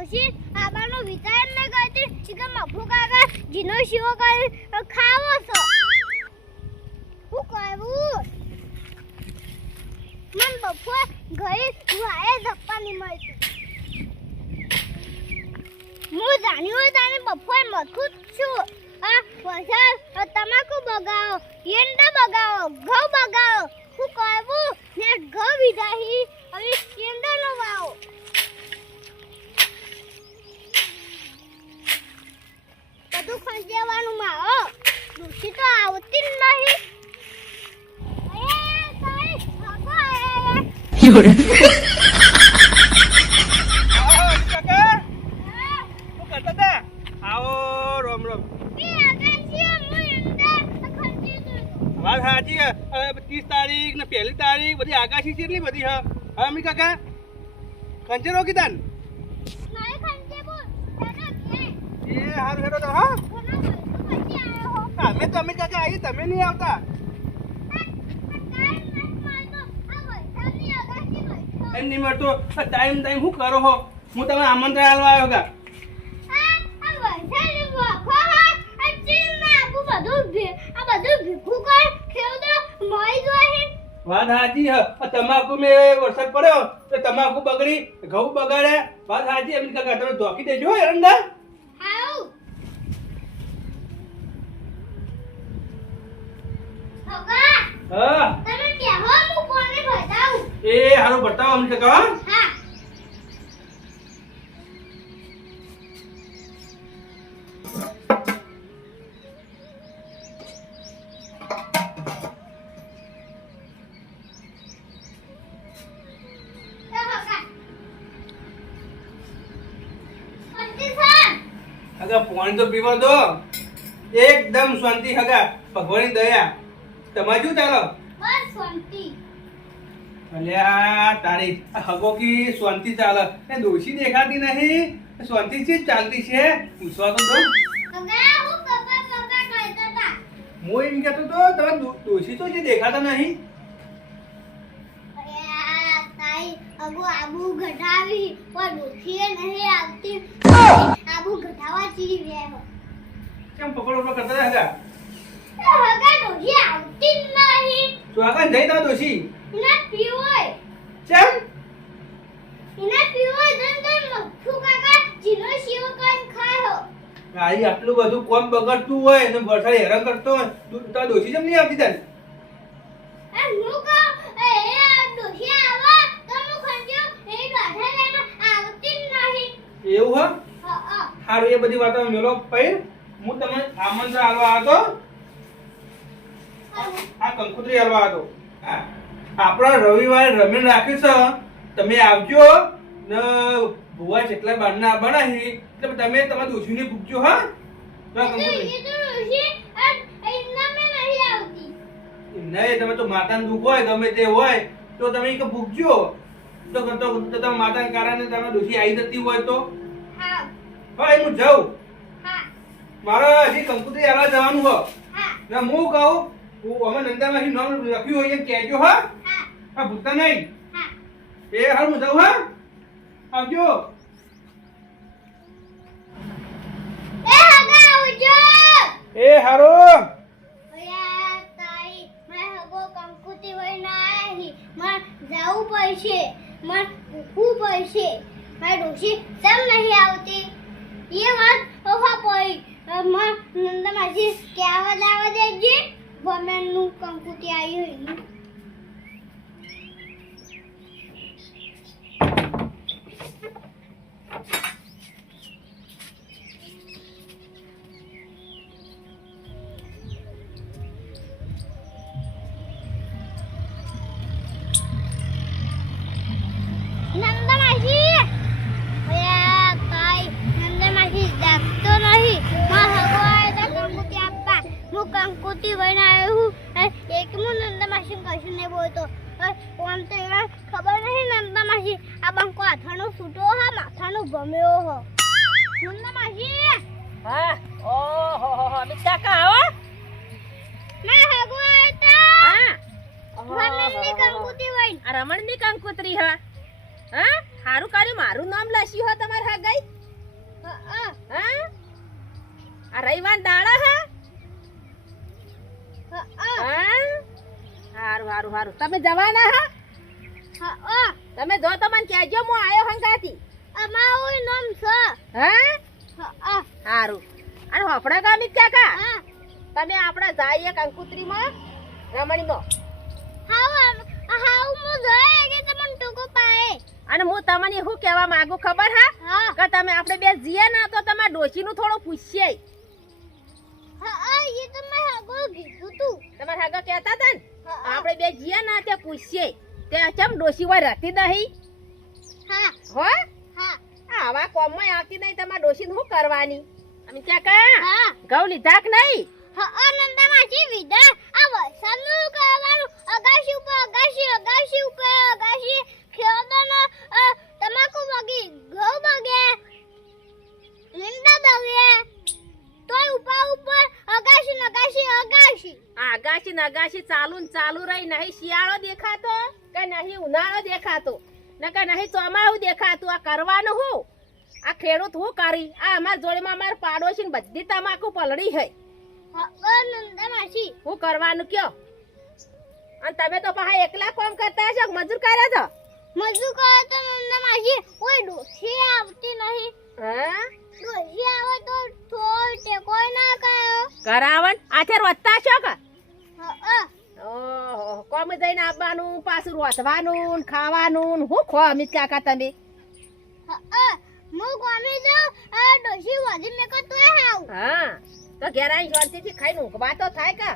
ડોશી આબાનો વિચાર ન કરતી કે મફુ કાકા જીનો શિવો કરી ખાવો છો હું કહેવું મન બપોર ઘરે વાએ ધપ્પા નહીં મળતી હું જાણ્યું હોય તારે બપોર મથું જ છું આ વરસાદ તમાકુ બગાવો ઈંડા બગાવો ઘઉં બગાવો હું કહેવું ને ઘઉં વિધાહી હવે ઈંડા નો વાવો બધું ખંજેવાનું મારો ડોશી તો આવતી જ નહીં વાત સાચી 30 તારીખ ને 1 તારીખ બધી આગાશી છે એટલી બધી હા અમી કાકા ખંચે રોકી તાન એ હારું હેડો તો હા અમે તો અમી કાકા આવી તમે નહીં આવતા એમ નહીં મળતો ટાઈમ શું કરો હો હું તમે આમંત્રણ આલવા આવ્યો કા વાત સાચી હ તમાકુ મેં વરસાદ પડ્યો તો તમાકુ બગડી ઘઉં બગાડે વાત સાચી એમ કાકા તમે ધોકી દેજો એરંડા હા એ હારું બતાવો અમને કાકા હગા પાણી તો પીવા દો એકદમ શાંતિ હગા ભગવાનની દયા તમારે શું ચાલો બસ શાંતિ અલ્યા તારી હગો કી શાંતિ ચાલે એ દોશી દેખાતી નહીં શાંતિ થી ચાલતી છે પૂછવા તો દો હું એમ કહેતો તો તમે દોશી તો જે દેખાતા નહીં અગો આબુ ઘટાવી પણ દોશીએ નહીં આવતી આબુ ઘટાવા ચી વેવ કેમ પકડ કરતા હતા હગા દોશી આવતી નહીં તો આગળ જઈ તા દોશી ના પીઓય કેમ ઇના પીઓય દન મફુ કાકા જીનો શિવ કન ખાયો આઈ આટલું બધું કોમ બગડતું હોય અને વરસાદ હેરાન કરતો હોય તો દોશી કેમ નહીં આવતી તને આ હું કા એ દોશી આવા તો હું ખંજો એ ગાઠા લેવા આવતી નહીં એવું હા હારું એ બધી વાતો મેલો પૈર હું તમને આમંત્રણ આલવા હતો આ કંકુતરી આલવા હતો આપણા રવિવારે રમીને રાખ્યું છે તમે આવજો ને ભુવા જેટલા બારના બનાવી એટલે તમે તમારા દોશીને પૂછજો હા એ તો દોશી આ ઇન્ના મે નહીં આવતી નહીં તમે તો માતાનું દુઃખ હોય ગમે તે હોય તો તમે એક પૂછજો તો તમે માતાના કારણે તમે દોશી આવી જતી હોય તો હા ભાઈ હું જાઉં હા મારે હજી કંકુતરી આલવા જવાનું હો હા ના હું કહું અમે નંદામાંથી નામ લખ્યું હોય એમ કહેજો હા હા ભૂલતા નહીં હા એ હાલ હું જાઉં હા આવજો એ હગા આવજો એ હારો ઓયા તાઈ મે હગો કંકુતી હોય નાહી માં જાવું પડશે માં ભૂખું પડશે મારી ડોશી કેમ નહીં આવતી એ વાત ઓહા પડી માં નંદા માસી કેવા લાવા દેજે વમેનનું કંકુતી આવી હોય નંદા માસી ઓયા તાઈ નંદા માસી જાગતો નહીં માં હગો આવ્યો તો કંકુતી આપવા હું કંકુતી બનાવ્યું એક હું નંદા માસી કશું નહીં બોલતો કોણ તો એવા ખબર નહીં નંદા માસી આ બંકો હાથાનો છૂટો હા માથાનો ગમ્યો હો નંદા માસી હા ઓહો અમિત કાકા આવો ના હગો આવ્યો તો રમણની કંકુતી હોય આ રમણની કંકોત્રી હા હા હારું કર્યું મારું નામ લસ્યું હો તમાર હગાઈ આ રવિવાર દાડા હા હા હા હારું હારું હારું તમે જવાના હા હા તમે જો તો મને કહેજો હું આયો હંગાથી અમારું નામ છે હા હા હારું અને હોફડા ગામિત કાકા હા તમે આપણે જઈએ કંકુત્રીમાં રમણીમાં હાઉ મુ જોયે કે તમને ટોકો પાએ અને હું તમને શું કહેવા માંગુ ખબર હા હા કે તમે આપણે બે જીએ ના તો તમારા ડોશીનું થોડું પૂછીએ હા એ તો મેં હાગો કીધું તું તમારા હાગા કહેતા હતા ને હા. આપણે બે જીએ ના તે પૂછીએ તે ચમ ડોશી હોય રહેતી નહીં હા હો હા આવા કોમમાં આવતી નહીં તમારા ડોશીને શું કરવાની અમે કાકા હા ઘઉં લીધા કે નહીં હા નંદામાજી વિદા આ વરસાદનું કરવાનું અગાશી ઉપર અગાશી ઉપર અગાશી ખેડોનો તમાકુ બગી ઘઉં બગે લીંડા બગે તોય ઉપર અગાશી આગાશી નગાશી ચાલુ ને ચાલુ રહી નહીં શિયાળો દેખાતો કે નહીં ઉનાળો દેખાતો ને કે નહીં ચોમાસું દેખાતું આ કરવાનું હું આ ખેડૂત હું કરી આ અમાર જોડેમાં અમાર પાડોશી ને બધી તમાકુ પલળી છે હા નંદામાજી હું કરવાનું કયો અને તમે તો પાછા એકલા કામ કરતા હશો કે મજૂર કરે છો મજૂર કરે તો નંદામાજી કોઈ ડોસી આવતી નહીં હા ડોસી આવે તો થોડ ટેકોય ના કર્યો કરાવન આથે રોતા છો કે હા ઓહો કોમ જઈને આવવાનું પાછું રોતવાનું ખાવાનું હું ખો અમિત કાકા તમે હા હું ગમે જાઉં આ ડોસી વધી મેં કો તોય આવ હા તો ઘેર આવીને શાંતિથી ખાઈને ઊંઘવા તો થાય કે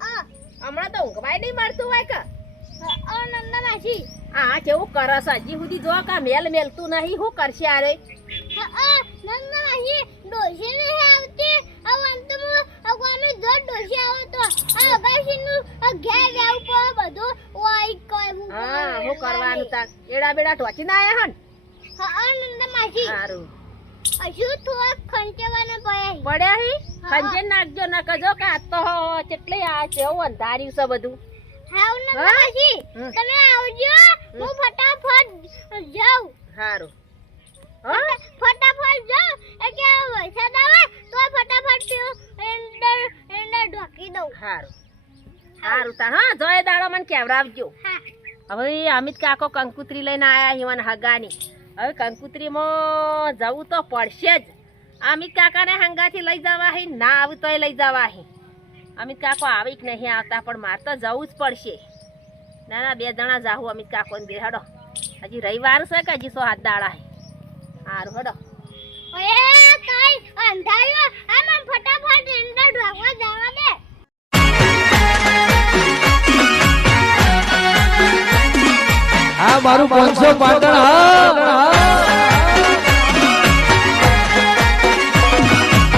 હા હમણાં તો ઊંઘવાય નહીં મળતું હોય કે હા નંદામાજી આ કેવું કરે છે હજી સુધી જો કે મેલતું નહીં શું કરશે આરે હા નંદામાજી ડોસી નહીં આવતી આ અંતમાં ગમે જો ડોસી આવે તો આ અગાશીનું ઘેર રહેવું પડે બધું ઓય કહેવું હા શું કરવાનું તાર એડા બેડા ઢોચી ના આયા હન હા નંદામાજી સારું હજુ થોડા ખંચેવાના પડ્યા પડ્યા હી ખંજે નાખજો ન કજો કે આ તો કેટલી આ છે અંધાર્યું છે બધું હાઉ નંદામાજી તમે આવજો હું ફટાફટ જાઉં સારું હા ફટાફટ જાઉં એટલે વરસાદ આવે તો ફટાફટ એંડર ઢોકી દઉં સારું સારું તાર હા જોય દાડો મને કેવરાવજો હા હવે અમિત કાકો કંકુત્રી લઈને આયા હિવન હગાની હવે કંકુત્રીમાં જવું તો પડશે જ અમિત કાકાને હંગાથી લઈ જવા હી ના આવું તોય લઈ જવા હી અમિત કાકો આવી કે નહીં આવતા પણ મારે તો જવું જ પડશે ના ના બે જણા જાહું અમિત કાકો ને બે હડો હજી રવિવાર છે કે હજી 7 દાડા હે સારું હડો ઓય કઈ અંધાર્યું આ મને ફટાફટ એંડર ઢોકવા જવા દે આ મારું 500 પાટણ હા